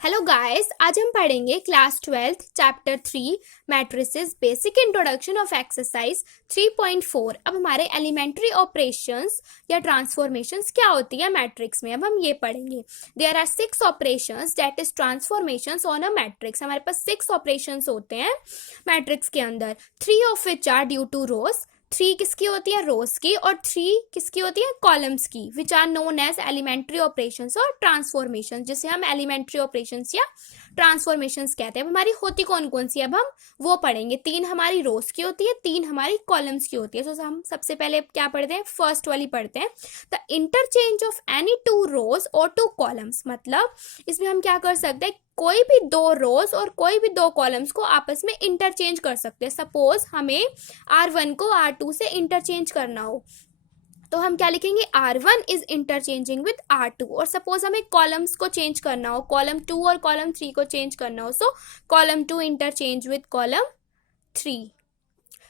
Hello guys, आज हम पढ़ेंगे class 12 chapter 3 matrices basic introduction of exercise 3.4। अब हमारे एलिमेंट्री ऑपरेशंस या ट्रांसफॉर्मेशंस क्या होती है मैट्रिक्स में, अब हम ये पढ़ेंगे। There are 6 operations that is transformations on a matrix. हमारे पास 6 ऑपरेशंस होते हैं मैट्रिक्स के अंदर। 3 of which are due to rows. 3 किसकी होती है, रोज की, और 3 किसकी होती है, कॉलम्स की, which are known as elementary operations और ट्रांसफॉर्मेशन, जिसे हम एलिमेंट्री ऑपरेशंस या ट्रांसफॉर्मेशंस कहते हैं। अब हमारी होती कौन कौन सी, अब हम वो पढ़ेंगे। 3 हमारी रोज की होती है, 3 हमारी कॉलम्स की होती है। तो हम सबसे पहले क्या पढ़ते हैं, फर्स्ट वाली पढ़ते हैं। द इंटरचेंज ऑफ एनी 2 रोज और 2 कॉलम्स, मतलब इसमें हम क्या कर सकते हैं, कोई भी 2 रोज और कोई भी 2 कॉलम्स को आपस में इंटरचेंज कर सकते हैं। सपोज हमें R1 को R2 से इंटरचेंज करना हो तो हम क्या लिखेंगे, R1 is interchanging with R2। और सपोज हमें कॉलम्स को चेंज करना हो, कॉलम 2 और कॉलम 3 को चेंज करना हो, सो column 2 interchange with column 3।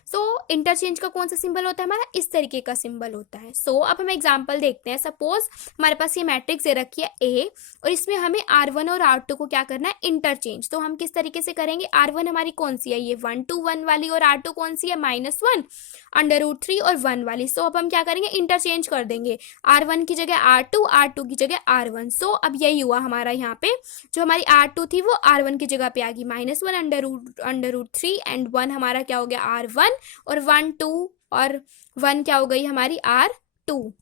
So interchange का कौन सा सिंबल होता है हमारा, इस तरीके का सिंबल होता है। सो अब हम एग्जांपल देखते हैं। सपोज हमारे पास ये मैट्रिक्स दे रखी है A, और इसमें हमें R1 और R2 को क्या करना है, इंटरचेंज। तो हम किस तरीके से करेंगे, R1 हमारी कौन सी है, ये 1 to 1 वाली, और R2 कौन सी है, -1 √3 और 1 वाली। सो अब हम क्या करेंगे, इंटरचेंज कर देंगे, R1 की जगह R2, R2 की जगह R1। सो अब यही हुआ हमारा, यहाँ पे जो हमारी R2 थी वो R1 की जगह पे आ गई, -1 √3 एंड 1 हमारा क्या हो गया, R1, और 1 2 और 1 क्या हो गई हमारी, R2।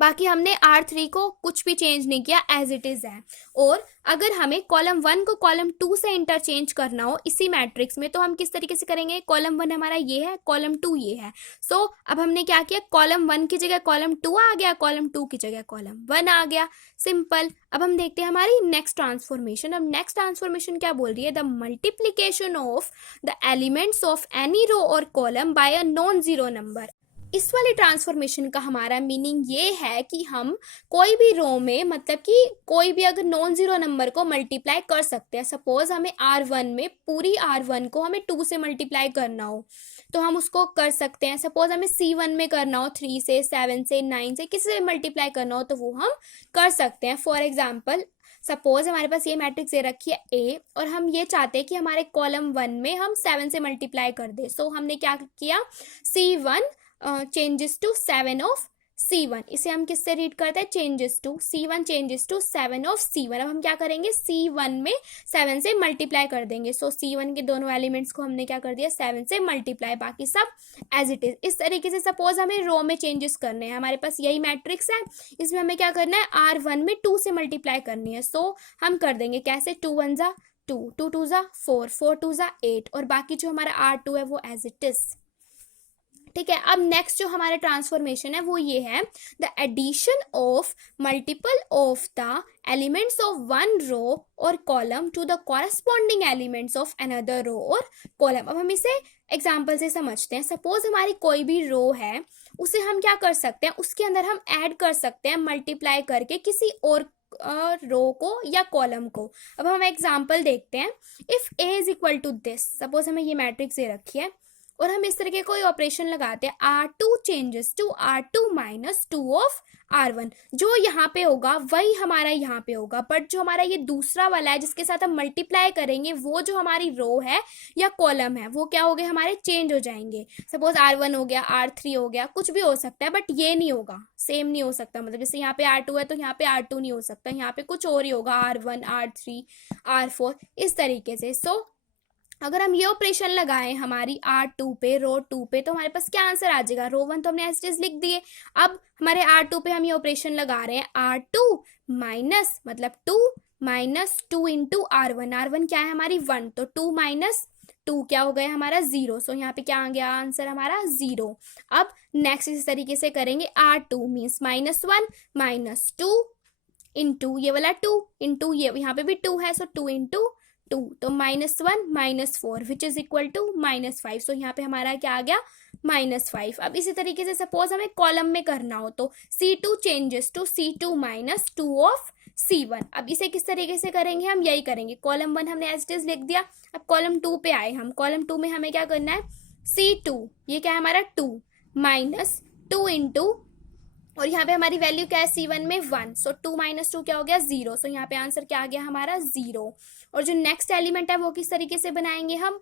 बाकी हमने R3 को कुछ भी चेंज नहीं किया, एज इट इज है। और अगर हमें कॉलम 1 को कॉलम 2 से इंटरचेंज करना हो इसी मैट्रिक्स में, तो हम किस तरीके से करेंगे, कॉलम 1 हमारा ये है, कॉलम 2 ये है। सो अब हमने क्या किया, कॉलम 1 की जगह कॉलम 2 आ गया, कॉलम 2 की जगह कॉलम 1 आ गया, सिंपल। अब हम देखते हैं हमारी नेक्स्ट ट्रांसफॉर्मेशन। अब नेक्स्ट ट्रांसफॉर्मेशन क्या बोल रही है, the multiplication of the elements of any row और column by a non zero number. इस वाली ट्रांसफॉर्मेशन का हमारा मीनिंग ये है कि हम कोई भी रो में, मतलब कि कोई भी अगर नॉन जीरो नंबर को मल्टीप्लाई कर सकते हैं। सपोज हमें R1 में पूरी R1 को हमें 2 से मल्टीप्लाई करना हो तो हम उसको कर सकते हैं। सपोज हमें C1 में करना हो 3 से 7 से 9 से किसी से मल्टीप्लाई करना हो तो वो हम कर सकते हैं। फॉर एग्जाम्पल सपोज हमारे पास ये मैट्रिक्स दे रखी है A, और हम ये चाहते हैं कि हमारे कॉलम 1 में हम 7 से मल्टीप्लाई कर दे। सो हमने क्या किया, C1 changes to 7 of C1। इसे हम किससे रीड करते हैं, changes to C1 changes to 7 of C1। अब हम क्या करेंगे, C1 में 7 से मल्टीप्लाई कर देंगे। सो C1 के दोनों एलिमेंट्स को हमने क्या कर दिया, 7 से मल्टीप्लाई, बाकी सब एज इट इज। इस तरीके से सपोज हमें रो में चेंजेस करने हैं, हमारे पास यही मैट्रिक्स है, इसमें हमें क्या करना है, R1 में 2 से मल्टीप्लाई करनी है। सो हम कर देंगे कैसे, 2 1 जा 2, 2 2 जा 4, 4 2 जा 8, और बाकी जो हमारा R2 है वो एज इट इज। ठीक है। अब नेक्स्ट जो हमारे ट्रांसफॉर्मेशन है वो ये है, the addition of multiple of the elements of one row और column to the corresponding elements of another row और कॉलम। अब हम इसे एग्जाम्पल से समझते हैं। सपोज हमारी कोई भी रो है, उसे हम क्या कर सकते हैं, उसके अंदर हम ऐड कर सकते हैं मल्टीप्लाई करके किसी और रो को या कॉलम को। अब हम एग्जाम्पल देखते हैं। If A is equal to this, suppose हमें ये मैट्रिक्स दे रखी है और हम इस तरह के कोई ऑपरेशन लगाते हैं, R2 changes to R2 -2 of R1। जो यहाँ पे होगा वही हमारा यहाँ पे होगा, बट जो हमारा ये दूसरा वाला है जिसके साथ हम मल्टीप्लाई करेंगे, वो जो हमारी रो है या कॉलम है वो क्या हो गए, हमारे चेंज हो जाएंगे। सपोज R1 हो गया, R3 हो गया, कुछ भी हो सकता है, बट ये नहीं होगा, सेम नहीं हो सकता। मतलब जैसे यहाँ पे R2 है तो यहाँ पे R2 नहीं हो सकता, यहाँ पे कुछ और ही होगा, R1 R3 R4 इस तरीके से। सो अगर हम ये ऑपरेशन लगाएं हमारी R2 पे, रो 2 पे, तो हमारे पास क्या आंसर आ जाएगा, रो 1 तो हमने एज इट इज लिख दिए। अब हमारे R2 पे हम ये ऑपरेशन लगा रहे हैं, R2 माइनस मतलब 2 -2 इंटू R1। R1 क्या है हमारी 1, तो 2 -2 क्या हो गया हमारा 0। सो यहाँ पे क्या आ गया आंसर हमारा 0। अब नेक्स्ट इस तरीके से करेंगे, R2 मीन्स -1 -2 इंटू ये वाला 2 इंटू ये यहाँ पे भी 2 है, सो 2 इंटू 2, तो -1 -4 विच इज इक्वल टू -5। सो यहाँ पे हमारा क्या आ गया, -5। अब इसी तरीके से सपोज हमें कॉलम में करना हो तो C2 changes to C2 -2 of C1। अब इसे किस तरीके से करेंगे, हम यही करेंगे, कॉलम 1 हमने एज इट इज लिख दिया। अब कॉलम 2 पे आए हम, कॉलम 2 में हमें क्या करना है, C2 ये क्या है हमारा 2 -2 इंटू और यहाँ पे हमारी वैल्यू क्या है C1 में 1, सो 2 माइनस 2 क्या हो गया 0, सो यहाँ पे आंसर क्या आ गया हमारा 0। और जो नेक्स्ट एलिमेंट है वो किस तरीके से बनाएंगे हम,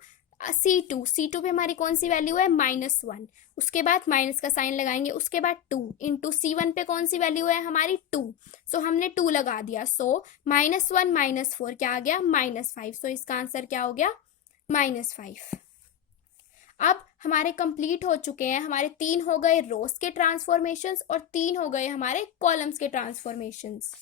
C2 पे हमारी कौन सी वैल्यू है -1, उसके बाद माइनस का साइन लगाएंगे, उसके बाद 2 इंटू C1 पे कौन सी वैल्यू है हमारी 2, सो हमने 2 लगा दिया, सो -1 -4 क्या आ गया -5, सो इसका आंसर क्या हो गया -5। अब हमारे कंप्लीट हो चुके हैं, हमारे 3 हो गए रोज के ट्रांसफॉर्मेशंस और 3 हो गए हमारे कॉलम्स के ट्रांसफॉर्मेशंस।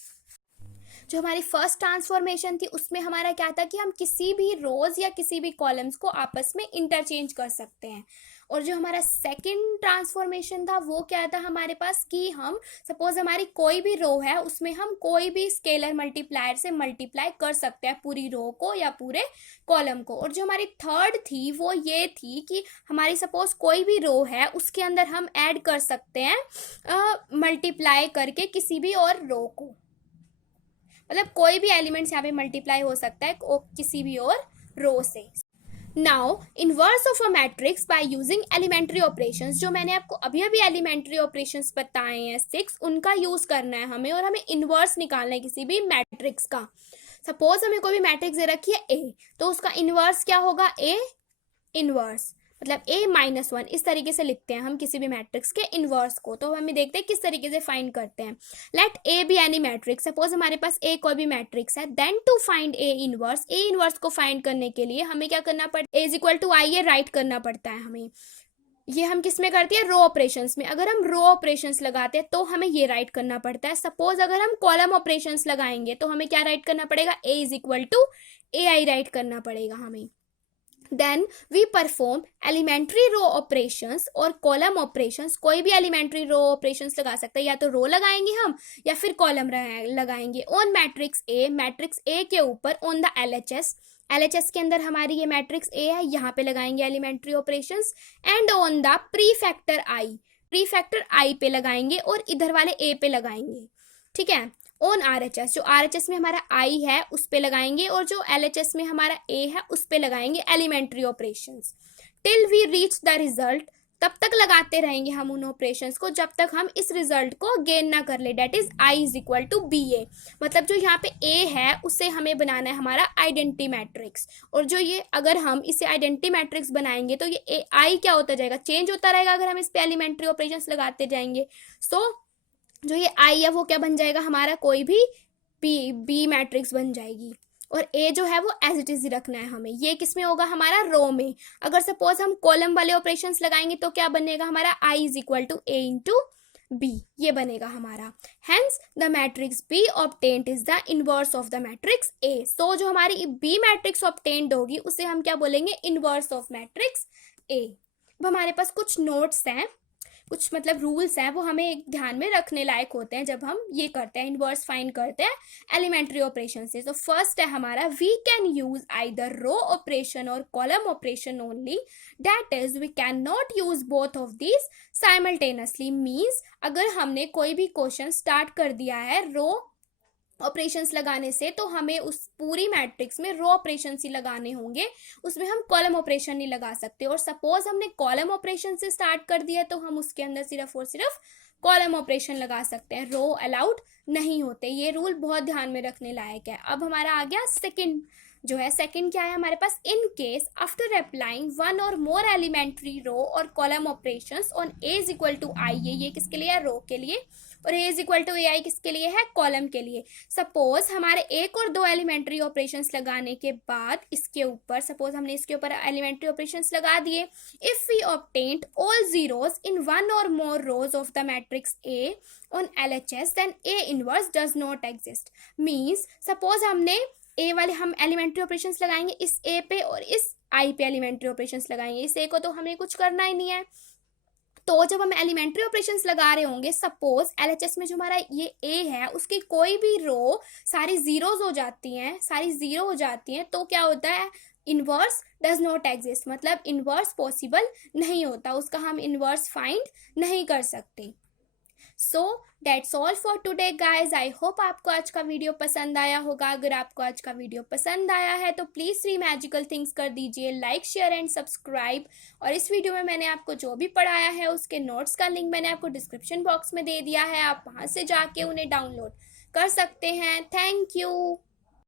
जो हमारी फर्स्ट ट्रांसफॉर्मेशन थी उसमें हमारा क्या था कि हम किसी भी रोज या किसी भी कॉलम्स को आपस में इंटरचेंज कर सकते हैं। और जो हमारा सेकंड ट्रांसफॉर्मेशन था वो क्या था हमारे पास कि हम सपोज हमारी कोई भी रो है उसमें हम कोई भी स्केलर मल्टीप्लायर से मल्टीप्लाई कर सकते हैं पूरी रो को या पूरे कॉलम को। और जो हमारी थर्ड थी वो ये थी कि हमारी सपोज कोई भी रो है उसके अंदर हम ऐड कर सकते हैं मल्टीप्लाई करके किसी भी और रो को, मतलब कोई भी एलिमेंट्स यहाँ पे मल्टीप्लाई हो सकता है किसी भी और रो से। Now inverse of a matrix by using elementary operations, जो मैंने आपको अभी अभी एलिमेंट्री ऑपरेशंस बताए हैं 6, उनका यूज करना है हमें और हमें इनवर्स निकालना है किसी भी मैट्रिक्स का। सपोज हमें कोई भी मैट्रिक्स दे रखी है ए, तो उसका इनवर्स क्या होगा ए इनवर्स, मतलब A-1 इस तरीके से लिखते हैं हम किसी भी मैट्रिक्स के इनवर्स को। तो हमें देखते हैं किस तरीके से फाइंड करते हैं। Let A be any matrix, suppose हमारे पास A कोई भी मैट्रिक्स है, then to find A inverse को फाइंड करने के लिए हमें क्या करना पड़ता है, A=I ये राइट करना पड़ता है हमें। ये हम किस में करते हैं, रो ऑपरेशंस में। अगर हम रो ऑपरेशंस लगाते हैं तो हमें ये राइट करना पड़ता है। सपोज अगर हम कॉलम ऑपरेशंस लगाएंगे तो हमें क्या राइट करना पड़ेगा, A=AI राइट करना पड़ेगा हमें। Then we perform elementary row operations और कॉलम ऑपरेशंस। कोई भी एलिमेंट्री रो ऑपरेशंस लगा सकते हैं, या तो रो लगाएंगे हम या फिर कॉलम लगाएंगे ऑन मैट्रिक्स ए के ऊपर ऑन द LHS के अंदर हमारी ये मैट्रिक्स ए है, यहाँ पे लगाएंगे elementary operations and on the prefactor I पे लगाएंगे और इधर वाले ए पे लगाएंगे, ठीक है। ऑन RHS, जो RHS में हमारा I है उस पे लगाएंगे और जो LHS में हमारा A है उस पे लगाएंगे elementary operations till we reach the result. तब तक लगाते रहेंगे हम उन ऑपरेशंस को जब तक हम इस रिजल्ट को गेन ना कर ले, डेट इज I=BA। मतलब जो यहाँ पे A है उससे हमें बनाना है हमारा आइडेंटिटी मैट्रिक्स, और जो ये अगर हम इसे आइडेंटिटी मैट्रिक्स बनाएंगे तो ये I क्या होता जाएगा, चेंज होता रहेगा अगर हम इस पे एलिमेंट्री ऑपरेशंस लगाते जाएंगे। सो जो ये आई है वो क्या बन जाएगा हमारा, कोई भी बी मैट्रिक्स बन जाएगी। और ए जो है वो एज इट इज रखना है हमें। ये किस में होगा, हमारा रो में। अगर सपोज हम कॉलम वाले ऑपरेशंस लगाएंगे तो क्या बनेगा हमारा, I=A×B ये बनेगा हमारा। Hence the matrix B obtained is the inverse of the matrix A. So जो हमारी बी मैट्रिक्स ऑब्टेन्ड होगी उसे हम क्या बोलेंगे, इनवर्स ऑफ मैट्रिक्स ए। अब हमारे पास कुछ नोट्स हैं, कुछ मतलब रूल्स हैं, वो हमें एक ध्यान में रखने लायक होते हैं जब हम ये करते हैं, इनवर्स फाइंड करते हैं एलिमेंट्री ऑपरेशन से। तो फर्स्ट है हमारा, we can use either row operation और column operation only, that is we can not use both of these simultaneously. Means अगर हमने कोई भी क्वेश्चन स्टार्ट कर दिया है रो ऑपरेशंस लगाने से तो हमें उस पूरी मैट्रिक्स में रो ऑपरेशंस ही लगाने होंगे, उसमें हम कॉलम ऑपरेशन नहीं लगा सकते। और सपोज हमने कॉलम ऑपरेशन से स्टार्ट कर दिया तो हम उसके अंदर सिर्फ और सिर्फ कॉलम ऑपरेशन लगा सकते हैं, रो अलाउड नहीं होते। ये रूल बहुत ध्यान में रखने लायक है। अब हमारा आ गया सेकंड, जो है सेकंड क्या है हमारे पास, in case after applying one और मोर एलिमेंट्री रो और कॉलम ऑपरेशंस ऑन A=I, ये किसके लिए है, रो के लिए, और A=AI किसके लिए है, कॉलम के लिए। सपोज हमारे एक और दो एलिमेंट्री ऑपरेशंस लगाने के बाद इसके ऊपर, सपोज हमने इसके ऊपर एलिमेंट्री ऑपरेशंस लगा दिए, if we obtained all zeros in one और more rows of the matrix A on LHS then A inverse does not exist. Means suppose हमने ए वाले हम एलिमेंट्री ऑपरेशंस लगाएंगे इस ए पे और इस आई पे एलिमेंट्री ऑपरेशंस लगाएंगे, इस ए को तो हमें कुछ करना ही नहीं है। तो जब हम एलिमेंट्री ऑपरेशंस लगा रहे होंगे, सपोज एलएचएस में जो हमारा ये ए है उसकी कोई भी रो सारी जीरोज हो जाती हैं, सारी जीरो हो जाती हैं, तो क्या होता है, इनवर्स डज नॉट एग्जिस्ट, मतलब इनवर्स पॉसिबल नहीं होता, उसका हम इनवर्स फाइंड नहीं कर सकते। सो That's all for today guys. I hope आपको आज का वीडियो पसंद आया होगा. अगर आपको आज का वीडियो पसंद आया है तो प्लीज़ 3 मैजिकल थिंग्स कर दीजिए, लाइक शेयर एंड सब्सक्राइब. और इस वीडियो में मैंने आपको जो भी पढ़ाया है उसके नोट्स का लिंक मैंने आपको डिस्क्रिप्शन बॉक्स में दे दिया है. आप वहाँ से जाके उन्हें डाउनलोड कर सकते हैं. Thank you.